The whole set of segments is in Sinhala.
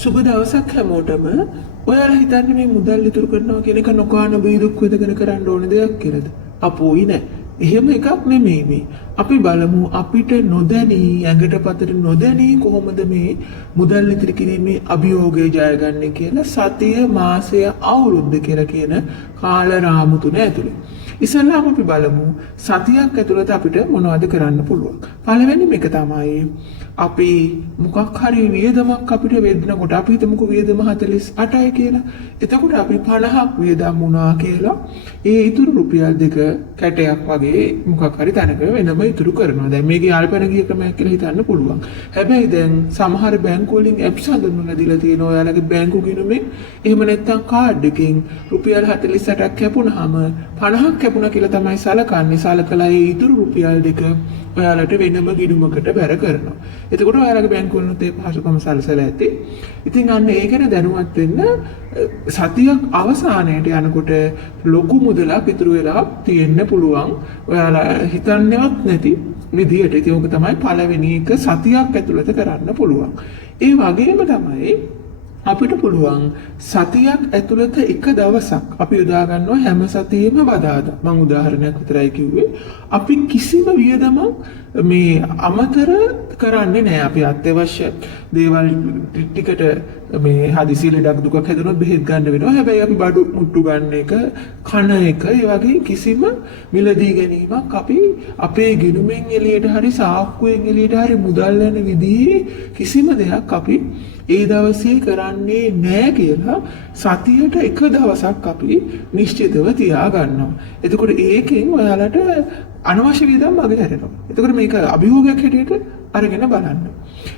සුබ දවසක් හැමෝටම. ඔයාලා හිතන්නේ මේ මුදල් ඉතුරු කරනවා කියන එක නොකාන බීදුක් වෙදගෙන කරන්න ඕන දෙයක් කියලාද? අපෝයි නෑ. එහෙම එකක් නෙමෙයි මේ. අපි බලමු අපිට නොදැනී ඇඟට පතට නොදැනී කොහොමද මේ මුදල් ඉතිරි කිරීමේ අභියෝගය ජයගන්නේ කියලා සතිය මාසය අවුරුද්ද කියලා කියන කාල රාමු තුන ඇතුලේ. ඉස්සෙල්ලාම අපි බලමු සතියක් ඇතුළත අපිට මොනවද කරන්න පුළුවන්. පළවෙනිම එක තමයි අපි මොකක් හරි වියදමක් අපිට වෙන්නකොට අපි හිතමුකෝ වියදම 48යි කියලා. එතකොට අපි 50ක් වියදම් වුණා කියලා ඒ ඉතුරු රුපියල් දෙක කැටයක් වගේ මොකක් හරි තැනක වෙනම ඉතුරු කරනවා. දැන් මේකේ යාල්පන ගිය ක්‍රමයක් කියලා හිතන්න පුළුවන්. හැබැයි දැන් සමහර බැංකු වලින් ඇප්ස් හඳුන්වලා දීලා තියෙනවා. ඔයාලගේ බැංකු ගිණුමෙන් එහෙම නැත්නම් කාඩ් එකෙන් රුපියල් 48ක් කැපුණාම 50ක් කැපුණා කියලා තමයි සලකන්නේ. සලකලා ඒ ඉතුරු රුපියල් දෙක ඔයාලට වෙනම ගිණුමකට බැර කරනවා. එතකොට ඔයාලගේ බැංකුවලුත් ඒ පහසුකම සැලසලා ඇති. ඉතින් අන්න ඒ ගැන දැනුවත් වෙන්න සතියක් අවසානයේට යනකොට ලොකු මුදලක් ඉතුරු වෙලා තියෙන්න පුළුවන්. ඔයාලා හිතන්නේවත් නැති විදියට. ඉතින් ඕක තමයි පළවෙනි එක සතියක් ඇතුළත කරන්න පුළුවන්. ඒ වගේම තමයි අපිට පුළුවන් සතියක් ඇතුළත එක දවසක් අපි යොදා ගන්නවා හැම සතියෙම බදාදා. මම උදාහරණයක් විතරයි කිව්වේ. අපි කිසිම වියදමක් මේ අමතර කරන්නේ නැහැ. අපි අත්‍යවශ්‍ය දේවල් ටිකට මේ හදිසි ලෙඩක් දුකක් හැදුනොත් බෙහෙත් ගන්න වෙනවා. හැබැයි අපි බඩු මුට්ටු ගන්න එක, කන එක, ඒ වගේ කිසිම මිලදී ගැනීමක් අපි අපේ ගිණුමෙන් එළියට හරි සාක්කුවෙන් එළියට හරි මුදල් යන විදිහේ කිසිම දෙයක් අපි ඒ දවසේ කරන්නේ නැහැ කියලා සතියට එක දවසක් අපි නිශ්චිතව තියා ගන්නවා. එතකොට ඒකෙන් ඔයාලට අනවශ්‍ය වියදම් මගහැරෙනවා. එතකොට මේක අභියෝගයක් හැටියට අරගෙන බලන්න.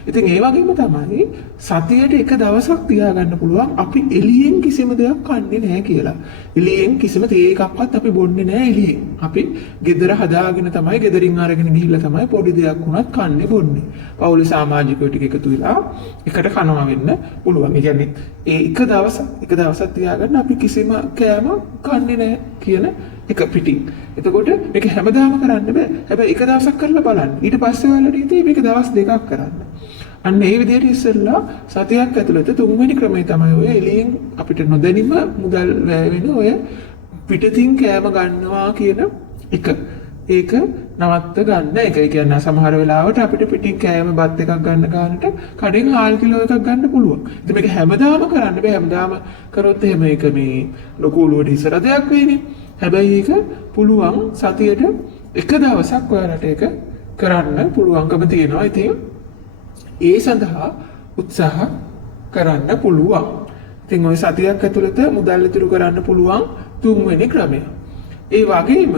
ඉතින් ඒ වගේම තමයි සතියට එක දවසක් තියාගන්න පුළුවන් අපි එළියෙන් කිසිම දෙයක් කන්නේ නැහැ කියලා. එළියෙන් කිසිම තේ එකක්වත් අපි බොන්නේ නැහැ එළියෙන්. අපි ගෙදර හදාගෙන තමයි ගෙදරින් අරගෙන ගිහිල්ලා තමයි පොඩි දෙයක් වුණත් කන්නේ බොන්නේ. පවුලේ සමාජිකයෝ ටික එකතු වෙලා එකට කනවා වෙන්න පුළුවන්. ඒ කියන්නේ ඒ එක දවසක් තියාගන්න අපි කිසිම කෑමක් කන්නේ නැහැ කියන එක පිටින්. එතකොට මේක හැමදාම කරන්න බෑ. හැබැයි එක දවසක් කරලා බලන්න. ඊට පස්සේ ඔයාලට ඉතින් මේක දවස් දෙකක් කරන්න. අන්න ඒ විදිහට ඉස්සෙල්ලා සතියක් ඇතුළත තුන්වෙනි ක්‍රමය තමයි ඔය එළියෙන් අපිට නොදැනීම මුදල් වැය වෙන ඔය පිටතින් කෑම ගන්නවා කියන එක. ඒක නවත්ත ගන්න එක. ඒ කියන්නේ සමහර වෙලාවට අපිට පිටින් කෑම බත් එකක් ගන්න ගන්නට කඩෙන් හාල් කිලෝ එකක් ගන්න පුළුවන්. ඉතින් මේක හැමදාම කරන්න බෑ. හැමදාම කරොත් එහෙම ඒක මේ ලොකු ඔලුවට ඉස්සර දෙයක් වෙන්නේ. හැබැයි ඒක පුළුවන් සතියට එක දවසක් ඔයාලට ඒක කරන්න පුළුවන්කම තියෙනවා. ඉතින් ඒ සඳහා උත්සාහ කරන්න පුළුවන්. ඉතින් ওই සතියක් ඇතුළත මුදල් ඉතුරු කරන්න පුළුවන් තුන්වෙනි ක්‍රමය. ඒ වගේම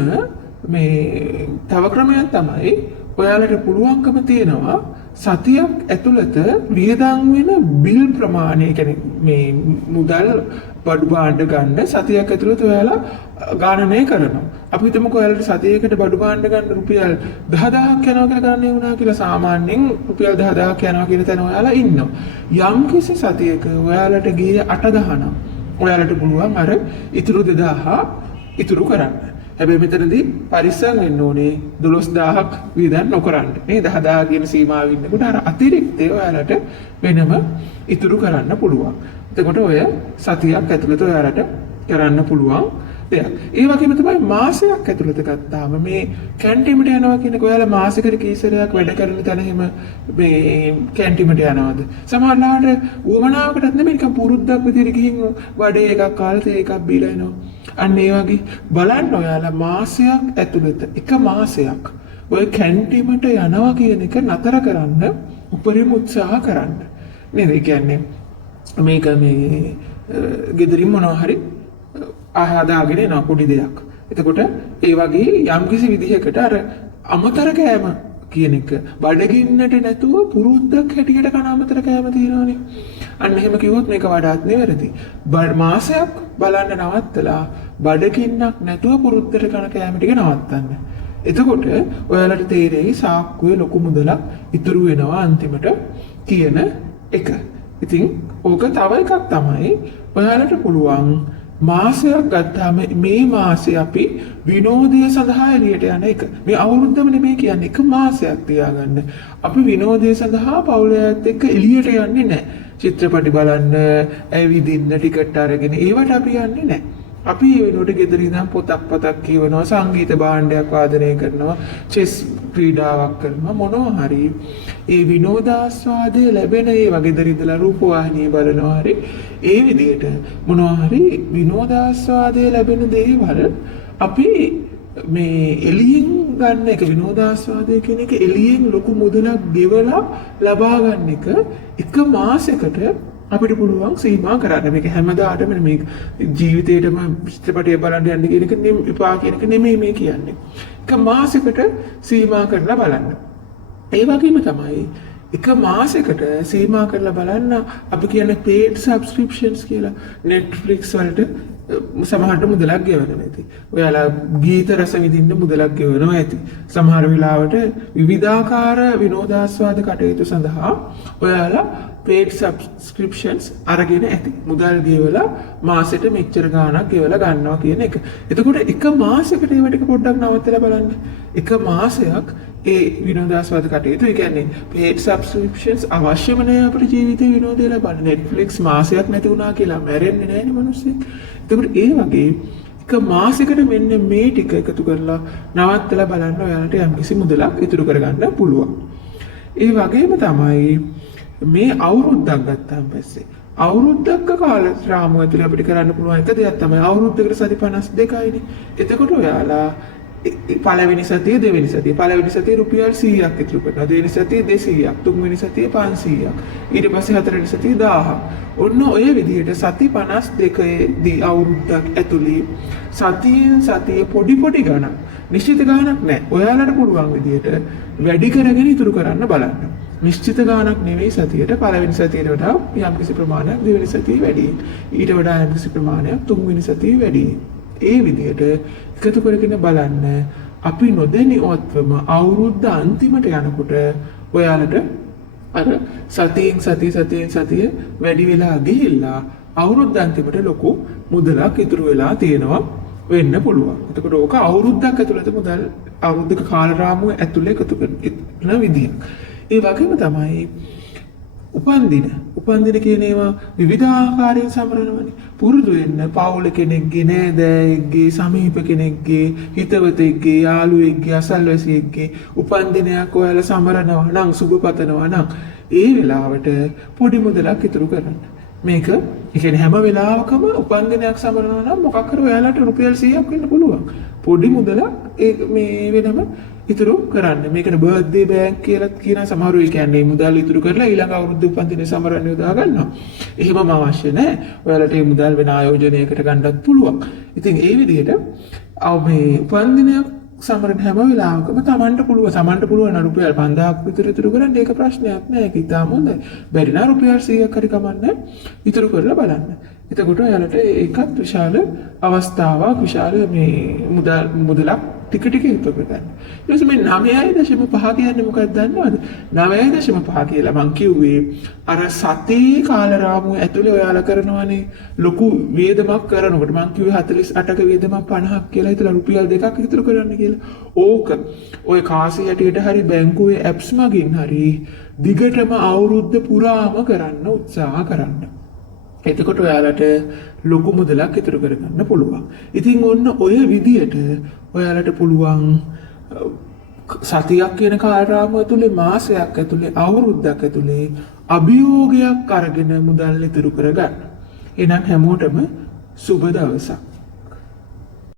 මේ තව ක්‍රමයක් තමයි ඔයාලට පුළුවන්කම තියෙනවා සතියක් ඇතුළත වියදම් වෙන බිල් ප්‍රමාණය කියන්නේ මේ මුදල් බඩු භාණ්ඩ ගන්න සතියක් ඇතුළත ඔයාලා ගණනය කරනවා. අපි හිතමුකෝ ඔයාලට සතියකට බඩු භාණ්ඩ ගන්න රුපියල් 10000ක් යනවා කියලා ගණනය වුණා කියලා සාමාන්‍යයෙන් රුපියල් 10000ක් යනවා කියන තැන ඔයාලා ඉන්නවා. යම් කිසි සතියක ඔයාලට ගියේ 8000 නම් ඔයාලට පුළුවන් අර ඉතුරු 2000 ඉතුරු කරන්න. හැබැයි මෙතනදී පරිස්සම් වෙන්න ඕනේ 12000ක් වියදම් නොකරන්න. මේ 10000 කියන සීමාව ඉන්නකොට අර අතිරික්තය ඔයාලට වෙනම ඉතුරු කරන්න පුළුවන්. එතකොට ඔය සතියක් ඇතුළත ඔයාලට කරන්න පුළුවන් දෙයක්. ඒ වගේම තමයි මාසයක් ඇතුළත ගත්තාම මේ කැන්ටිමට යනවා කියනක ඔයාලා මාසෙකට කීසරයක් වැඩ කරන තැන එහෙම මේ කැන්ටිමට යනවාද? සමහරවිට උවමනාවකටත් නෙමෙයි නිකන් පුරුද්දක් විදිහට ගිහින් වඩේ එකක් කාලා තේ එකක් බීලා එනවා. අන්න ඒ වගේ බලන්න ඔයාලා මාසයක් ඇතුළත එක මාසයක් ඔය කැන්ටිමට යනවා කියන එක නතර කරන්න උපරිම උත්සාහ කරන්න. නේද? ඒ කියන්නේ මේක මේ ගෙදරින් මොනවා හරි ආහදාගෙන එන පොඩි දෙයක්. එතකොට ඒ වගේ යම්කිසි විදිහකට අර අමතර කෑම කියන එක බඩගින්නට නැතුව පුරුද්දක් හැටියට කන අමතර කෑම තියෙනවානේ. අන්න එහෙම කිව්වොත් මේක වඩාත් නෙවෙයි. මාසයක් බලන්න නවත්තලා බඩගින්නක් නැතුව පුරුද්දට කන කෑම ටික නවත්තන්න. එතකොට ඔයාලට තේරෙයි සාක්කුවේ ලොකු මුදලක් ඉතුරු වෙනවා අන්තිමට කියන එක. ඉතින් ඕක තව එකක් තමයි ඔයාලට පුළුවන් මාසයක් ගත්තාම මේ මාසේ අපි විනෝදය සඳහා එළියට යන එක. මේ අවුරුද්දම නෙමෙයි කියන්නේ එක මාසයක් තියාගන්න. අපි විනෝදය සඳහා පවුලේ අයත් එක්ක එළියට යන්නේ නැහැ. චිත්‍රපටි බලන්න, ඇවිදින්න, ටිකට් අරගෙන ඒවට අපි යන්නේ නැහැ. අපි ඒ වෙනුවට ගෙදර ඉඳන් පොතක් කියවනවා, සංගීත භාණ්ඩයක් වාදනය කරනවා, චෙස් ක්‍රීඩාවක් කරනවා, මොනවා හරි ඒ විනෝදාස්වාදය ලැබෙන ඒ වගේ ගෙදර ඉඳලා රූපවාහිනිය බලනවා හරි ඒ විදිහට මොනවා හරි විනෝදාස්වාදය ලැබෙන දේවල් අපි මේ එළියෙන් ගන්න එක විනෝදාස්වාදය කියන එක එළියෙන් ලොකු මුදලක් ගෙවලා ලබා ගන්න එක මාසයකට අපිට පුළුවන් සීමා කරන්න. මේක හැමදාටම මේ ජීවිතේටම චිත්‍රපටය බලන්න යන්න කියන එක එපා කියන එක නෙමෙයි මේ කියන්නේ. එක මාසයකට සීමා කරලා බලන්න. ඒ වගේම තමයි එක මාසයකට සීමා කරලා බලන්න අපි කියන්නේ paid subscriptions කියලා. Netflix වලට සමහරට මුදලක් ගෙවනවා ඇති. ඔයාලා ගීත රස විඳින්න මුදලක් ගෙවනවා ඇති. සමහර වෙලාවට විවිධාකාර විනෝදාස්වාද කටයුතු සඳහා ඔයාලා paid subscriptions අරගෙන ඇති. මුදල් ගෙවලා මාසෙට මෙච්චර ගාණක් ගෙවලා ගන්නවා කියන එක. එතකොට එක මාසයකට ඒව ටික පොඩ්ඩක් නවත්තලා බලන්න. එක මාසයක් ඒ විනෝදාස්වාද කටයුතු ඒ කියන්නේ paid subscriptions අවශ්‍යම නැහැ අපේ ජීවිතේ විනෝදය ලබන්න. Netflix මාසයක් නැති වුණා කියලා මැරෙන්නේ නැහැනේ මිනිස්සු. එතකොට ඒ වගේ එක මාසයකට මෙන්න මේ ටික එකතු කරලා නවත්තලා බලන්න ඔයාලට යම්කිසි මුදලක් ඉතුරු කරගන්න පුළුවන්. ඒ වගේම තමයි මේ අවුරුද්දක් ගත්තාන් පස්සේ අවුරුද්දක කාල රාමුව ඇතුලේ අපිට කරන්න පුළුවන් එක දෙයක් තමයි අවුරුද්දකට සති 52යිනේ. එතකොට ඔයාලා පළවෙනි සතිය දෙවෙනි සතිය පළවෙනි සතිය රුපියල් 100ක් ඉතුරු කරනවා, දෙවෙනි සතිය 200ක්, තුන්වෙනි සතිය 500ක්, ඊට පස්සේ හතරවෙනි සතිය 1000ක්. ඔන්න ඔය විදිහට සති 52 දී අවුරුද්දක් ඇතුලේ සතියෙන් සතිය පොඩි ගණන් නිශ්චිත ගණනක් නැහැ. ඔයාලට පුළුවන් විදිහට වැඩි කරගෙන ඉතුරු කරන්න බලන්න. නිශ්චිත ගාණක් නෙවෙයි සතියට පළවෙනි සතියට වඩා යම්කිසි ප්‍රමාණයක් දෙවෙනි සතියේ වැඩි. ඊට වඩා යම්කිසි ප්‍රමාණයක් තුන්වෙනි සතියේ වැඩි. ඒ විදිහට එකතු කරගෙන බලන්න අපි නොදැනුවත්වම අවුරුද්ද අන්තිමට යනකොට ඔයාලට අර සතියෙන් සතිය වැඩි වෙලා ගිහිල්ලා අවුරුද්ද අන්තිමට ලොකු මුදලක් ඉතුරු වෙලා තියෙනවා වෙන්න පුළුවන්. එතකොට ඕක අවුරුද්දක් ඇතුළත මුදල් අවුරුද්දක කාල රාමුව ඇතුළේ එකතු කරන විදියක්. ඒ වගේම තමයි උපන්දින කියන ඒවා විවිධාකාරයෙන් සමරනවනේ. පුරුදු වෙන්න පවුල කෙනෙක්ගේ, නෑදෑයෙක්ගේ, සමීප කෙනෙක්ගේ, හිතවතෙක්ගේ, යාළුවෙක්ගේ, අසල්වැසියෙක්ගේ උපන්දිනයක් ඔයාලා සමරනවා නම්, සුබ පතනවා නම් ඒ වෙලාවට පොඩි මුදලක් ඉතුරු කරන්න. මේක ඒ කියන්නේ හැම වෙලාවකම උපන්දිනයක් සමරනවා නම් මොකක් කර ඔයාලට රුපියල් 100ක් වෙන්න පුළුවන්. පොඩි මුදලක් මේ වෙනම ඉතුරු කරන්න. මේකට බර්ත්ඩේ බෑන්ක් කියලා කියන සමහරු ඒ කියන්නේ මුදල් ඉතුරු කරලා ඊළඟ අවුරුද්ද උපන්දිනේ සමරන්න යොදා ගන්නවා. එහෙමම අවශ්‍ය නැහැ. ඔයාලට මේ මුදල් වෙන ආයෝජනයකට ගන්නත් පුළුවන්. ඉතින් ඒ විදිහට මේ උපන්දිනයක් සමරන හැම වෙලාවකම Tamanට පුළුවන් රුපියල් 5000ක් විතර ඉතුරු කරන්න. ඒක ප්‍රශ්නයක් නෑ. ඒක ඉතාම හොඳයි. බැරි නම් රුපියල් 100ක් හරි කමන්නේ ඉතුරු කරලා බලන්න. එතකොට ඔයාලට ඒකත් විශාල අවස්ථාවක්, විශාල මේ මුදලක් ටික ඉතුරු කරගන්න. ඊට පස්සේ මේ 9.5 කියන්නේ මොකක්ද දන්නවද? 9.5 කියලා මං කිව්වේ අර සතේ කාල රාමුව ඇතුලේ ඔයාලා කරනවානේ ලොකු වේදමක් කරනකොට මං කිව්වේ 48ක වේදමක් 50ක් කියලා හිතලා රුපියල් 2ක් ඉතුරු කරන්න කියලා. ඕක ඔය කාසි යටියට හරි බැංකුවේ ඇප්ස් මගින් හරි දිගටම අවුරුද්ද පුරාම කරන්න උත්සාහ කරන්න. එතකොට ඔයාලට ලොකු මුදලක් ඉතුරු කරගන්න පුළුවන්. ඉතින් ඔන්න ඔය විදියට ඔයාලට පුළුවන් සතියක් කියන කාල රාමුව ඇතුලේ, මාසයක් ඇතුලේ, අවුරුද්දක් ඇතුලේ අභියෝගයක් අරගෙන මුදල් ඉතුරු කරගන්න. එහෙනම් හැමෝටම සුබ දවසක්.